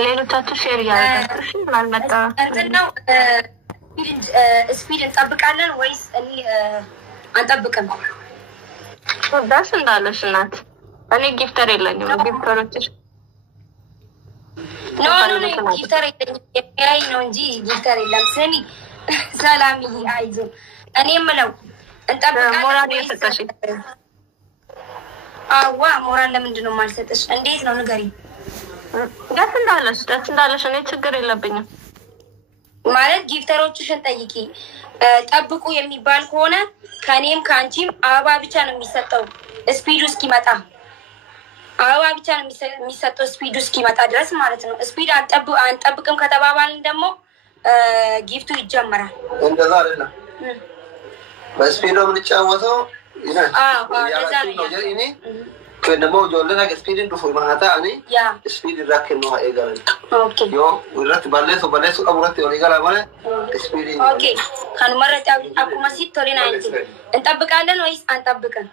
ሌሎቻችሁ ሼር ያደርጋችሁ እሺ ማልመጣ እንትነው ስፒድ እንጠብቃለን ወይስ እኔ አንጠብቅም? ወዳሽ እንዳለሽ እናት እኔ ጊፍተር የለኝም ጊፍተሮችሽ ኖ ጊፍተር የለኝም የራይ ነው እንጂ ጊፍተር የለም። ስሚ ሰላምዬ አይዞ እኔ የምለው እንጠብቃለን ሞራል እየሰጠሽ አዋ ሞራል ለምንድን ነው የማልሰጥሽ? እንዴት ነው ንገሪኝ። ደስ እንዳለሽ እኔ ችግር የለብኝም ማለት ጊፍተሮችሽን ጠይቂ። ጠብቁ የሚባል ከሆነ ከኔም ካንቺም አበባ ብቻ ነው የሚሰጠው ስፒዱ እስኪመጣ። አበባ ብቻ ነው የሚሰጠው ስፒዱ እስኪመጣ ድረስ ማለት ነው። ስፒድ አንጠብቅም ከተባባልን ደግሞ ጊፍቱ ይጀምራል። እንደዛ አይደለም በስፒዱ የምንጫወተው ይላል። እንደዛ ነው። كنا موجود لنا سبيدين دفوع ما هذا أني سبيد الركن نوع إيجابي. يو ورت بالله أبورت ورجال أمانة سبيدين. أوكي خان مرة أبو مسجد تولينا أنتي أنت بكالن ويس أنت بكن.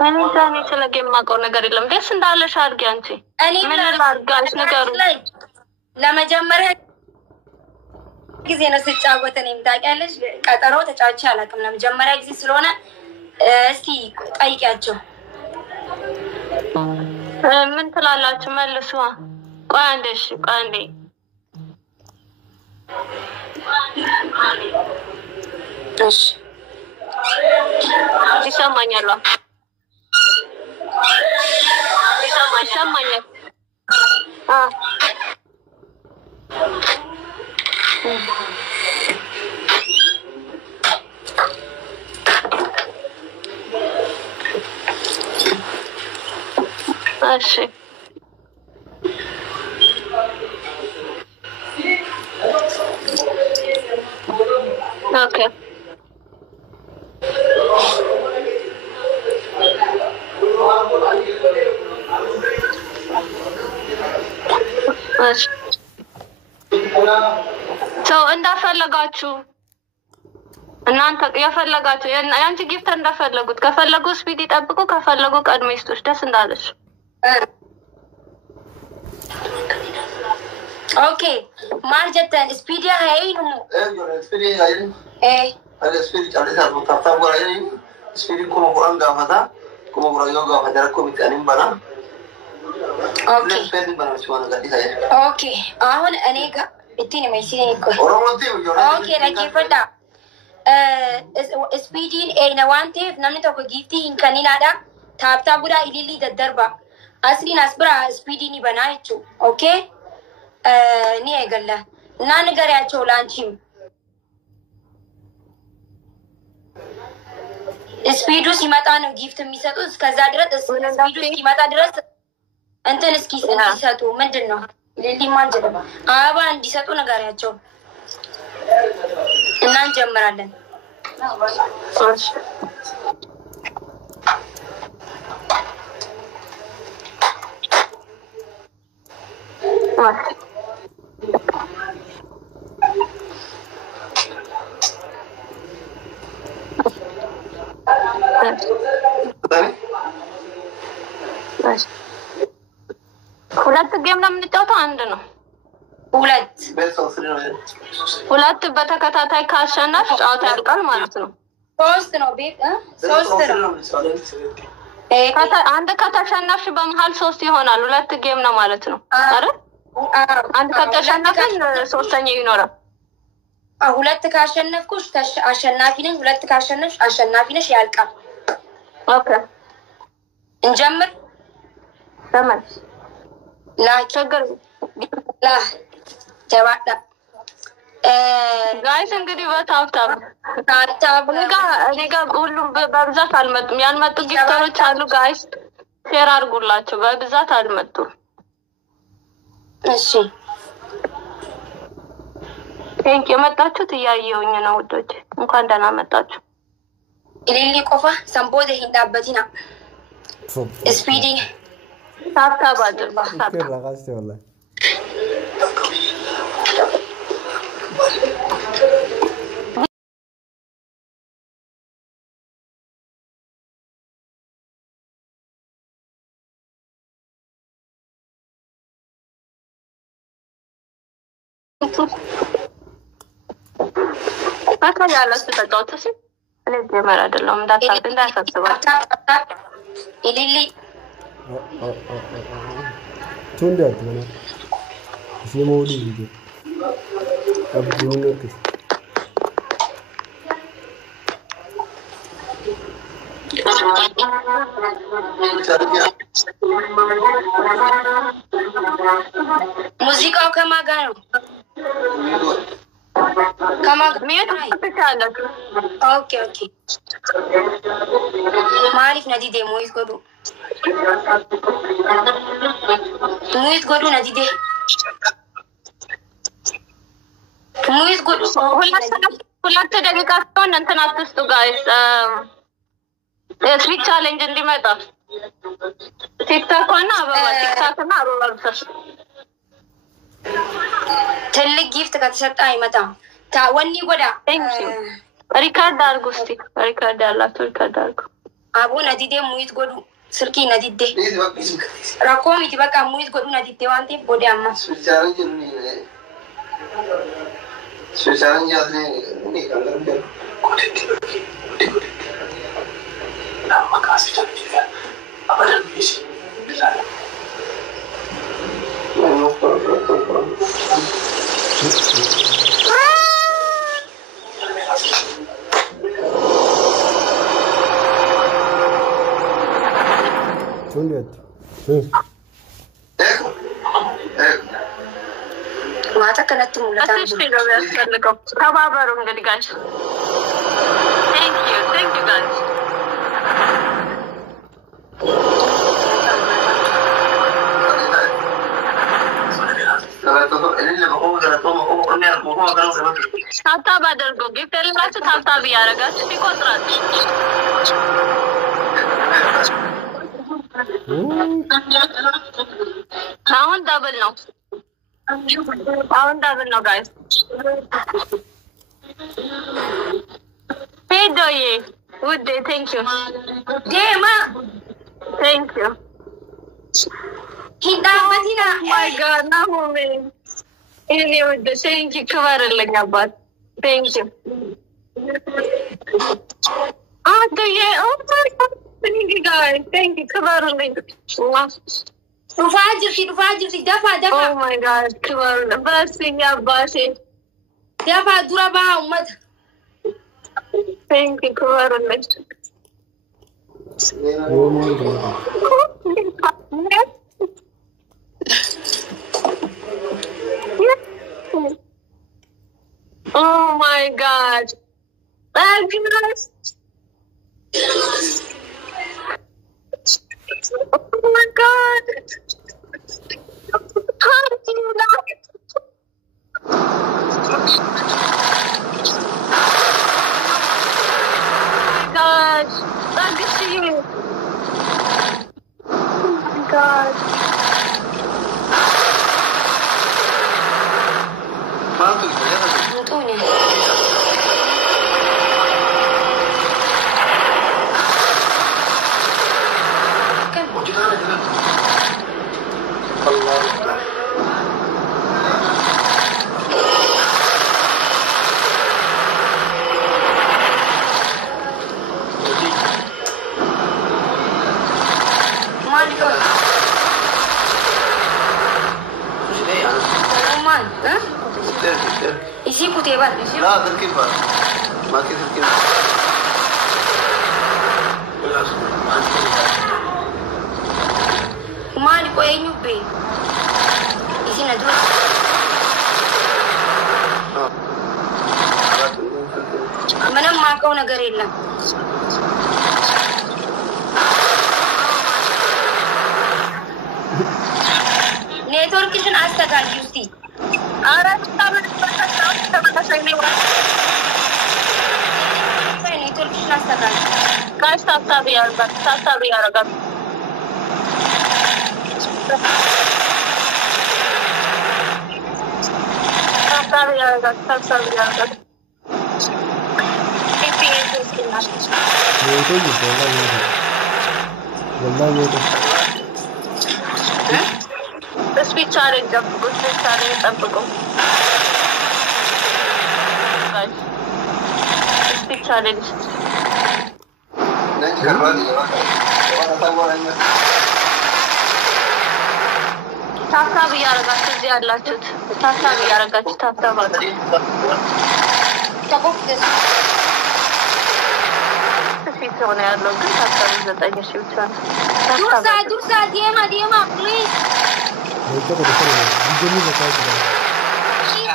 أنا جاني سلكي ما كون نقاريلم بس ندال شارك أنتي. من الأرجاش نقارو. لما جمرها كذي نسيت شاقوتني متاكلش كتروت تشاچ علىكم لما جمرها كذي سلونا እስቲ ጠይቂያቸው ምን ትላላችሁ? መልሱ። ቆይ አንዴ እሺ ይሰማኛል። ماشي اوكي ماشي سو እንዳፈለጋችሁ እናንተ ያፈለጋችሁ ያንቺ ጊፍት እንዳፈለጉት ከፈለጉ ስፒድ ይጠብቁ ከፈለጉ ቀድሞ ይስጡሽ ደስ እንዳለሽ اوكي مال جدا سبيديا هاي نمو سبيدي هاي هذا سبيدي على هذا متفق وراي سبيدي كم قران غافدا كم قران يوغا غافدا كم تانين بنا اوكي سبيدي بنا شو انا قاعد هاي اوكي اهون انيغا اتيني ميسيني كو اوكي راكي فدا سبيدين اينا وانتي نمني توكو جيفتي ان كانينادا تابتا بودا إليلي ددربا أصلي ناسبرا سبيديني بنايتشو أوكي ني أقول نانغاري أشوا لانشيم سبيدو سيماتا نو جيفت ميساتو سكازادرت سبيدو سيماتا درس أنت نسكيس ميساتو مندنو للي مانجدا آبا أنديساتو نغاري أشوا نان جمرالن ሁለት ጌም ነው የምንጫወተው አንድ ነው ሁለት በተከታታይ ካሸነፍ ጫወታ ያልቃል ማለት ነው ሶስት ነው ቤት ሶስት ነው አንድ ከተሸነፍሽ በመሃል ሶስት ይሆናል ሁለት ጌም ነው ማለት ነው አይደል አንድ ከተሸነፈን ሶስተኛው ይኖራል ሁለት ካሸነፍኩሽ አሸናፊ ነኝ ሁለት ካሸነፍሽ አሸናፊ ነሽ ያልቃል ኦኬ እንጀምር ተመል ላ ቸገር ላ ተባዳ ጋይስ እንግዲህ በታብታብ እኔ ጋር ሁሉም በብዛት አልመጡም ያልመጡ ጊፍተሮች አሉ ጋይስ ሼር አድርጉላቸው በብዛት አልመጡም እሺ ቴንክ የመጣችሁት እያየሁኝ ነው ውዶች እንኳን ደህና መጣችሁ ኢሊሊ ቆፋ ሰምቦደ ሂንዳበቲና ስፒዲ ታብታብ አድርጉ ما ያለ ተጣጣውስ እኔ ጀመር አይደለም እንዳታስበው ኢሊሊ ቱንዳት ነው ሲሞዲ ይሄ አብዱነክ ሙዚቃው ከማን ጋር ነው? ከማን ሚዩት ብቻለህ? ኦኬ ማሪፍ ነዲዴ ሙይት ጎዱ ነዲዴ ሙይት ጎዱ ሁለት ደቂቃ ሲሆን እንትን አትስጡ ጋይስ ስዊች ቻሌንጅ እንዲመጣ ቲክቶክ እና አበባ ትልቅ ጊፍት ከተሰጣ አይመጣም ታወኒ ጎዳ ሪካርድ አድርጉ እስቲ ሪካርድ ያላችሁ ሪካርድ አድርጉ አቡ ነዲዴ ሙይት ጎዱ ስልኪ ነዲዴ ራኮሚቲ በቃ ሙይት ጎዱ ነዲዴ ዋንቴ ቦዲያማ ስዊቻለንጅ ያለ ማታ ከነትሙ ለታን ተባበሩ እንግዲህ ጋይስ thank you guys ታብታብ አድርጎ ጊፍት ያላችሁ ታብታብ ያረጋችሁ ይቆጥራል አሁን ዳብል ነው ጋይስ ሄዶዬ ውዴ thank you ዴማ thank you ሂዳመቲና my god ናሆሜ እኔ ውዴ thank you ክበርልኝ አባት thank you አዶዬ oh my god thank you ክበርልኝ ዱፋጅርቲ ደፋ oh my god ክበርልኝ በስኛ አባቴ ደፋ ዱራባ ኡመት thank you ክበርልኝ oh my god thank you oh my god God, thank you. Oh my God. Isi putih ban. Lah, terkip ban. Makin terkip. Mali ko yenyu be. Isi na dua. Mana makau negara illa. Network isin astagal yusti. Ara tamat saya ni wah. Saya network isin astagal. Guys, tak biar agak. Tak biar agak. itu gitu lah. Speech challenge, speech challenge, speed challenge. Tata biyaragaችሁ እዚህ ያላችሁት ታታ biyaragaችሁ ታታ ባታ ተቆፍተስ ስፒድ ሆነ ያለው ግን ታታ 9 ሺህ ብቻ ነው ዱርሳ ዲማ please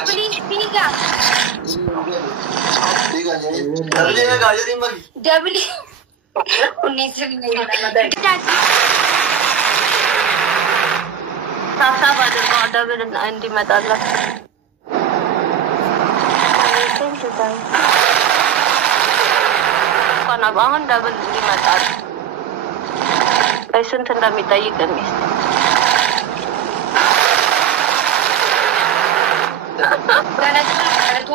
please biga double ታታ ባደርገው ደብል እንዲመጣላት አሁን ደብል እንዲመጣል ስንት እንደሚጠይቅ ሚስት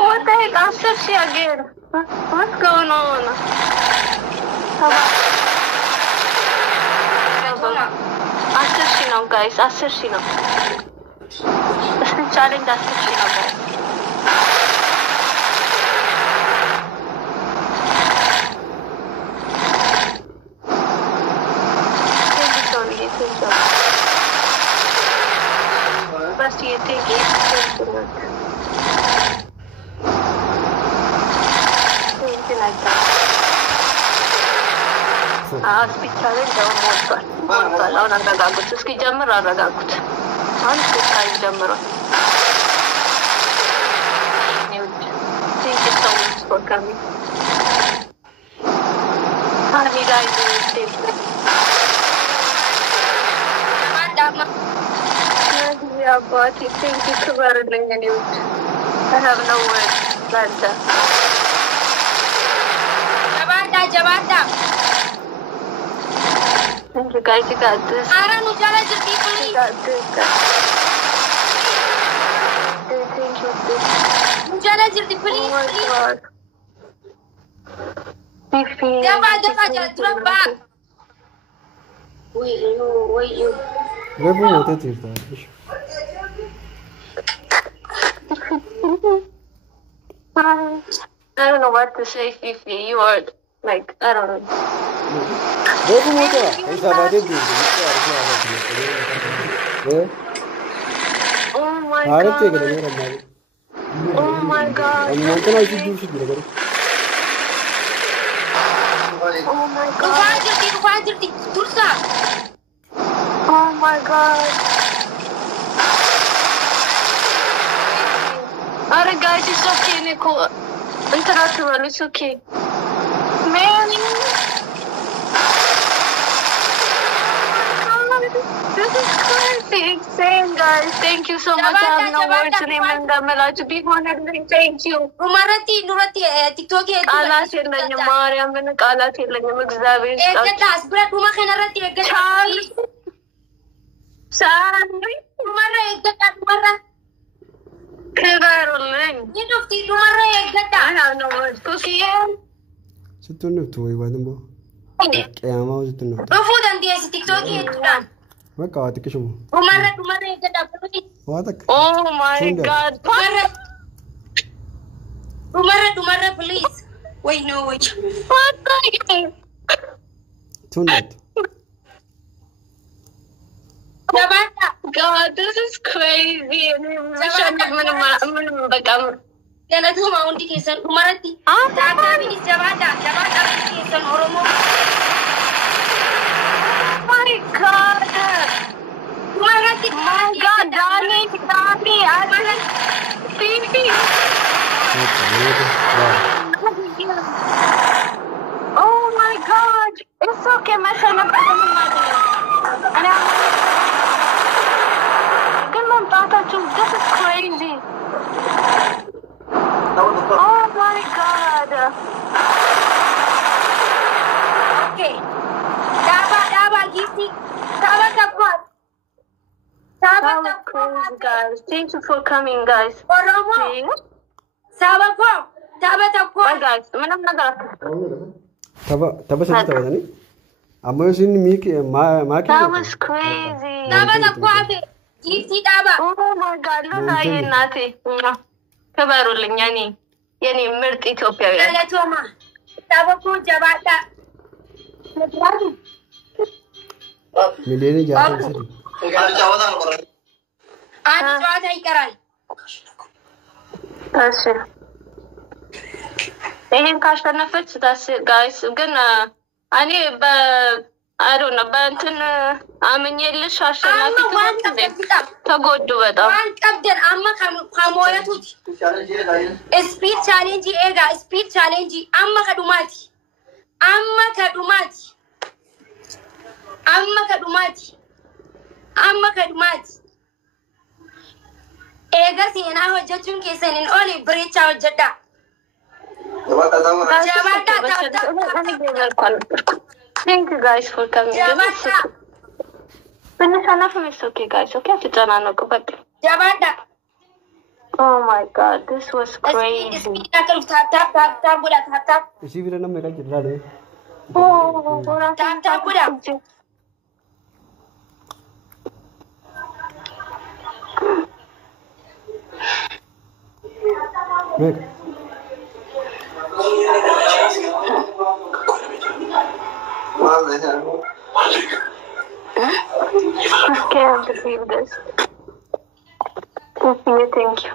what the heck? After she again. What's going on? After she now, guys. After she now. Challenge after she now, guys. Bas ये take it. speed challenge ሞልቷል አሁን አረጋጉት እስኪ ጀምር አረጋጉት አሁን ስታይ ጀምሯል Thank you so much for coming. Hi guys, thank you for running the news. I have no words. Jabata. Thank you guys, you got this. Aranu jala jaldi please. You got this, guys. Thank you. Jala jaldi please. Oh my God. Dafa drop back. Wait you. Level what it is that? I don't know what to say, Fifi. You are like, I don't know. Level what it is? Oh my God. Oh my God. Oh my God. Oh my God. Alright guys, it's okay, Nicole. Interactive, it's okay. Man. This is crazy, insane, guys. Thank you so much. I have no words to name and to be honored. Thank you. Nurati, TikTok. Kalat yelanya Mariam and Kalat yelanya Magzavi. Egatas, Brad Umakanarati, Egatas. Sorry. Mara Egatas, Mara. Kevaruling. You know, Mara Egatas. I have no words. Cookie. Sit on the toy, why the more? Yeah, I'm out to know. Food and the TikTok. What got the kitchen? Umara Egatas. What? Oh my God. Umara, please. Wait, no, wait. What the heck? Tonight. God, this is crazy. My God. Dani, Fifi. Oh my God. It's okay, my son. This is crazy. Oh my God. Okay. Daba, Gifty. Daba, crazy, guys. Thank you for coming, guys. Oromo. Sabako. Daba, guys. Taba Satani. I'm using Mickey and my That was crazy. Daba, Gifty Daba. Oh my God. Look how you're naughty. Kabarulin, Yani. Yani, Mert Ethiopia. Tabaku jabata. Miliyoner jatuh sih. Ada jawatan orang. Ada jawatan ikaran. Tasir. ይሄን ካሸነፈች ታስ ጋይስ ግን እኔ I don't know በእንትን አምኜልሽ አሸናፊ ተጎዱ በጣም ማን ቀብደን አማ ከሞያቱት ስፒድ ቻሌንጅ ኤጋ ስፒድ ቻሌንጅ አማ ከዱማቲ ኤጋ ሲና ሆጀቹን ከሰንን ኦሊ ብሬቻ ሆጀዳ Thank you guys for coming. Finish enough of it's okay guys. Okay, to turn on Jabata. Oh my god, this was crazy. Tap. Isi bila nama mereka cerita deh. Oh, tap budak. Mek. I can't believe this. Thank you.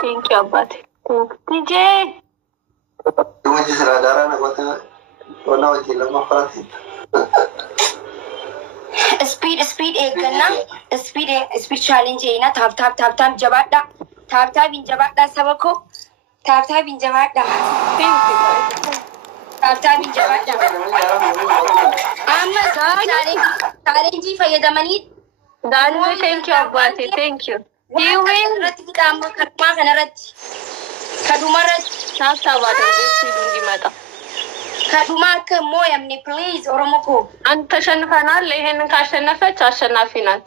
Thank you, but DJ. Cuma justru darah nak kata, orang wajib lama perhati. Speed eegganna speed challenge eena tap jabaadha tap in jabaadha sabako tap in jabaadha tap in jabaadha amma challenge fayyadamanii Danu, thank you Abbati, thank you. You win. Amma kaduma kanarratti Saasawada deebii mata. kaduma akka mooyamne please oromoko አንተ ተሸንፈናል ይሄንን ካሸነፈች አሸናፊ ናት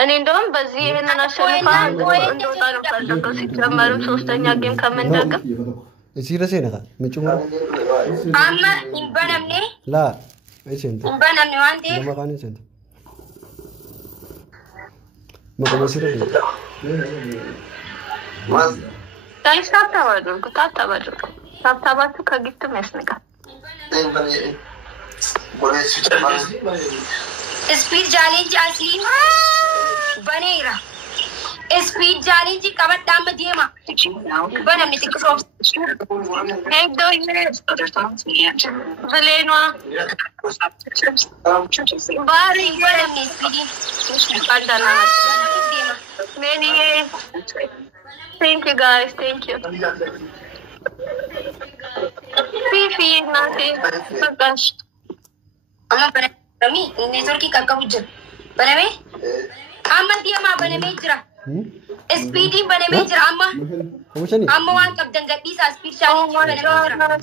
እኔ እንደውም በዚህ ይሄንን አሸንፋ እንደወጣ ነው ፈልገው ሲጀመርም ሶስተኛ ጌም ከመንደገም Isi rasa nak? Macam mana? amma imbanamne La, isi ente. imbanamne wante Nama kan isi ente. Macam isi rasa. Mas, ታይስ ታታባዱ ከጊፍት መስነካ boleh sudah mas. speed challenge asli baneera speed challenge kabadda madema banamne tikso एक दो बलेनवा बारी banamne speed अंडना many thank you guys thank you Fifi nate Prakash amma banami network kakabujja baname amma diema baname jira speed baname jira amma Kamu sini? amma wan kabdan gadisa speed challenge baname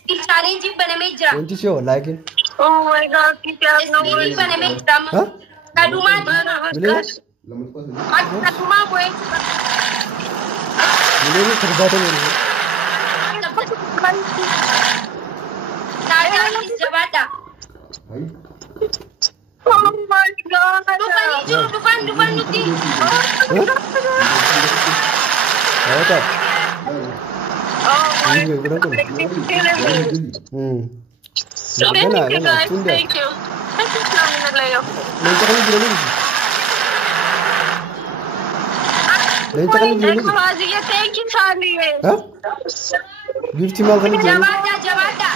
speed challenge baname jira Nanti siapa lagi? oh my god kita speed baname jira amma Hah? kaduma Bila? kaduma boy Bila ni terbatas ni. Tata jabata oh my god Dupan nuti Apa tak? oh my Ini berapa? god Kena. thank you guys Tunda. thank you Nanti kali bila ni. Nanti kali bila ni. thank you Charlie Hah? Gift mal kali bila ni. jabata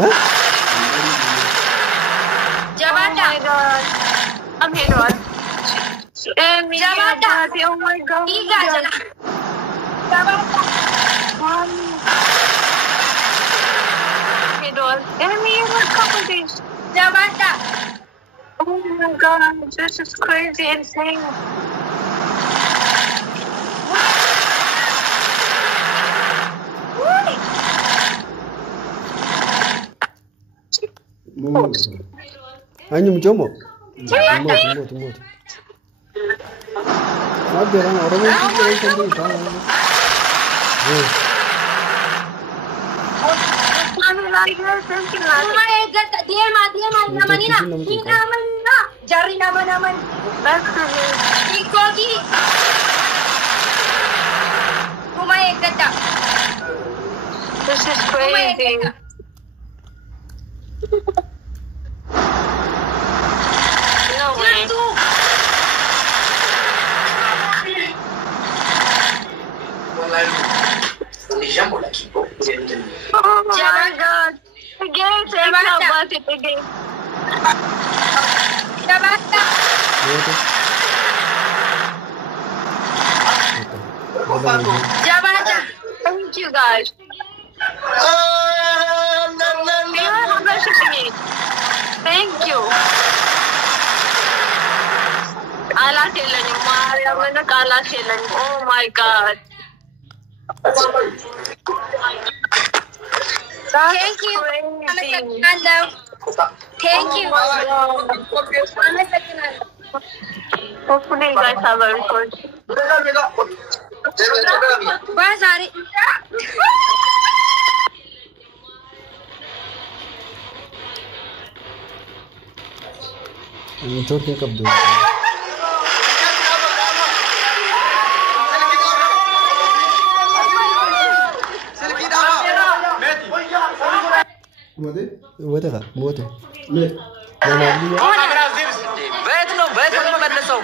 Hah? jabata oh my god I'm here on Jabata. oh my god Iga jala jabata jabata oh my god this is crazy insane Anyu mencoba. Tunggu. Ada orang yang sendiri tahu. Jari nama ikogi rumah yang gada This is crazy. No way. Diciamo l'equipo. Oh my God. Again, say about it again. Thank you guys. Thank you. Oh my God. Thank you. Thank you. Hopefully you guys have a record. Bye, Sari. Network कब दो موته موته ليه بيتنا مدرسة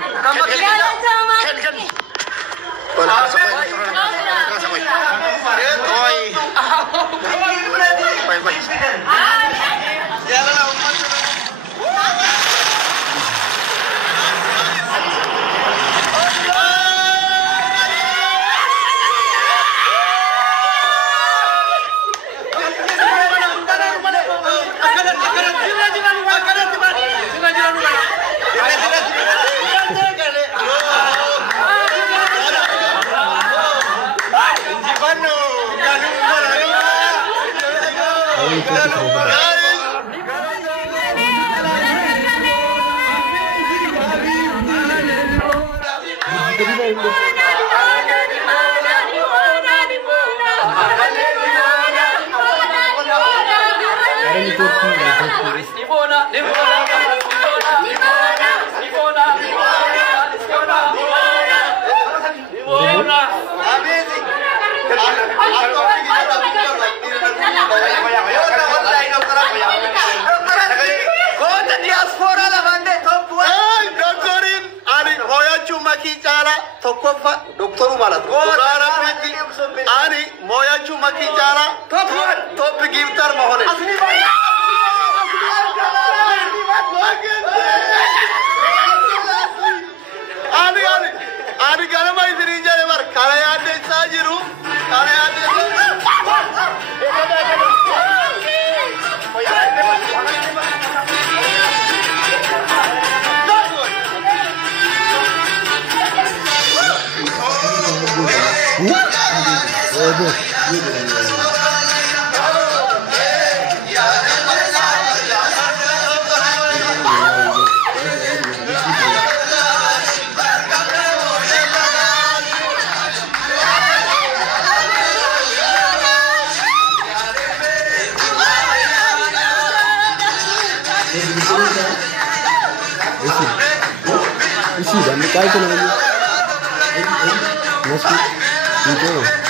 Let's go.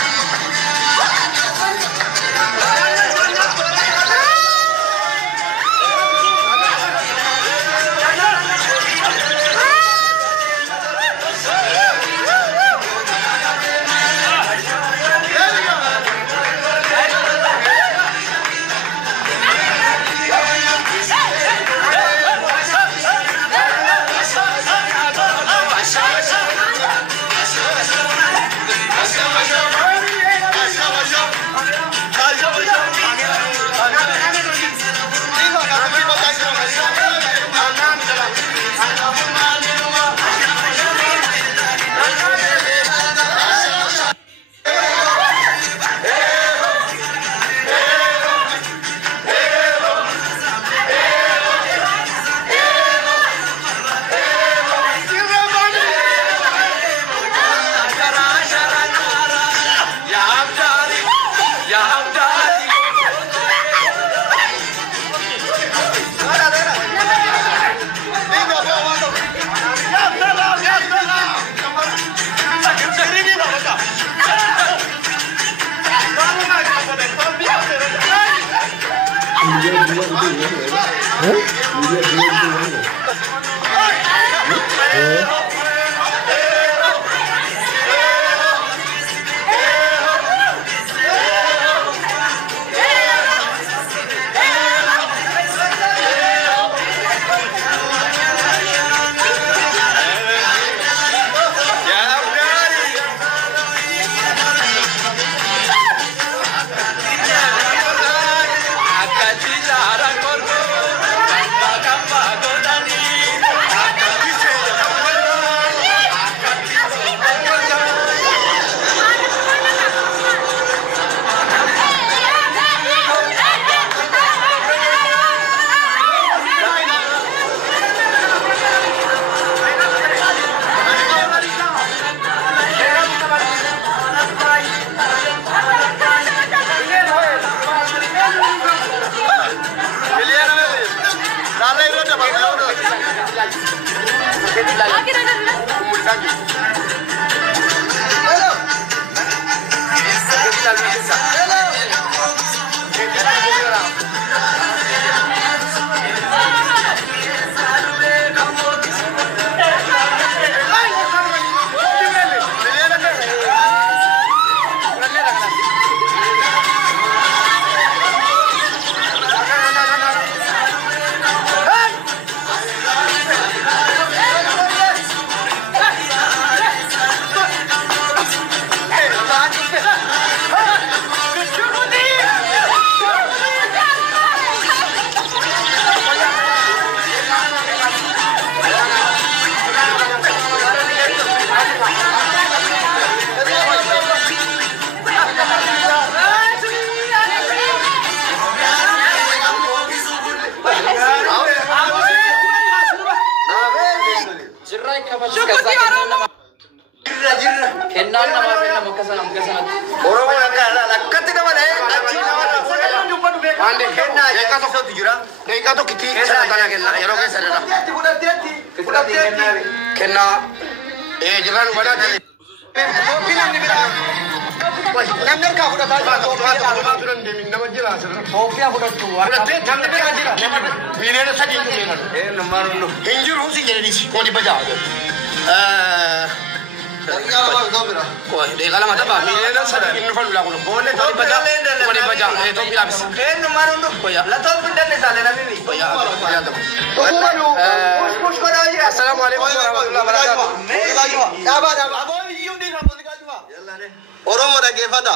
Oromo da gefada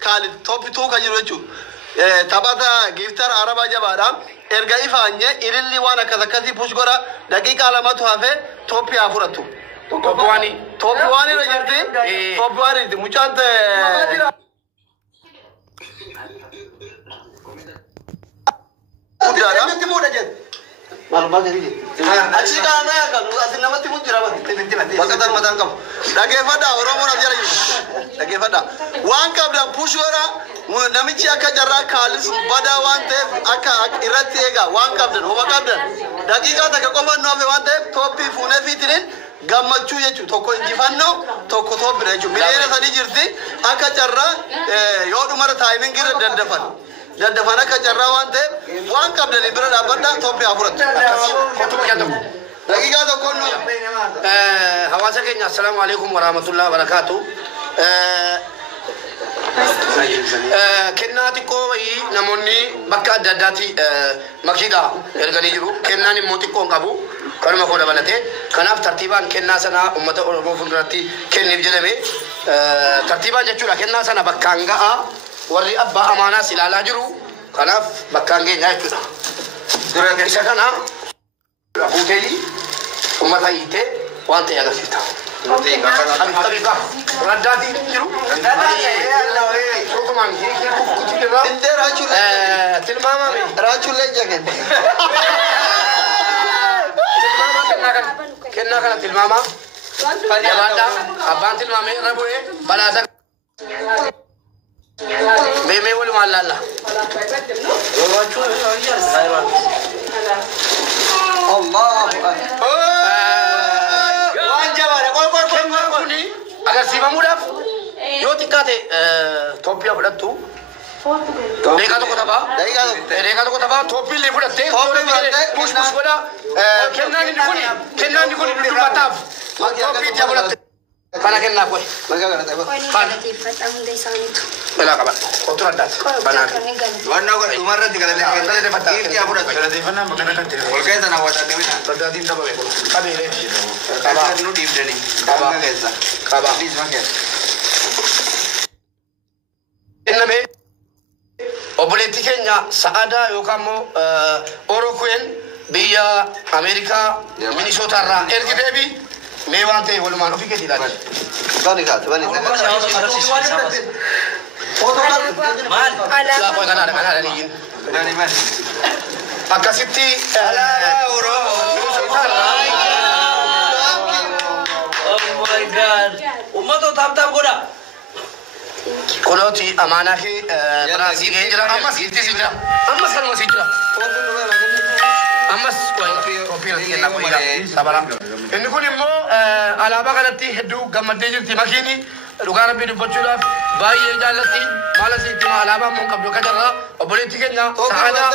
Khalid top 2 ka jiro chu tabata giftar araba jabara erga ifanye irilli wana kazakati push gora daqiqa lamatu hafe top ya furatu top wani rajirti top wani muchante Achi kana ya kalu asina mati mujira ba bakatan matan kam dage fada oromo na jara dage fada wan kam da pushora mu namici aka jarra kalis bada wante aka iratega wan kam da hoba kam da daqiqa ta ka koma no be wante topi fune fitinin gammachu yechu tokko injifanno tokko tobire yechu milere sadi jirti aka jarra yodu mara timing gira dandafan Jadafana kajarra wante wan kabda libera dabanda topi afurat daqiqa tokko no hawasa kenya assalamu alaikum warahmatullahi wabarakatuh kennati ko yi namonni bakka addadati makida ergani jiru kennani moti ko ngabu kanuma ko dabalate kanaf tartiban kenna sana ummata oromo fundrati kennif jedame tartiban jechura kenna sana bakkanga warri abba amana silala jiru kanaf bakkange nyaachudha dura isa kana hoteli ummata yite wante yagasita Antarika radati jiru sokuman inde rachul tilmama rachul jagen kenna kana tilmama yamanda abban tilmame rabuye balasa me wol malalla Allah agar siba mudaf yo tikate topia budatu Deeqaa tokko taphaa. Deeqaa tokko taphaa. Toophii illee fudhattee. Push push godha. Kennaan inni kun dubbataaf. Toophii itti fudhatte. Kana kennaaf wayi. Belaa qaba. Kottu addaati. Banaan. Wanna godhe dhumarratti galateeffata. Giiftii fudhatu. Galateeffannaan bakka kanatti. Ol keessa na wata deemina. Baddaatiin dabale. Qabeelee. Qaba. Nu dhiibdani. Qaba keessa. Qaba. Dhiisma keessa. Kenname. Obboleettii keenya Sa'aadaa yookaan immoo Orokuen biyya Ameerikaa Minisootaa irraa ergi deebii mee waan ta'e walumaan ofii keetii ilaali. Bani kaatu bani. Laafoo kanaadha dhiiyin. Akkasitti Uummatoo taaptaap godha. Kunooti amaanaa fi biraasii gahee jira. Ammas itti si jira. Ammas kanuma si jira. Ammas Toophii kennaa qoyyaa sabara. Inni kun immoo alaabaa kanatti hedduu gammaddee jirti. Makiinii dhugaa rabbii dubbachuudhaaf baay'ee jaallatti. Maal asitti alaabaa mun qabdu akka jarraa obboleettii keenya Sa'aadaa.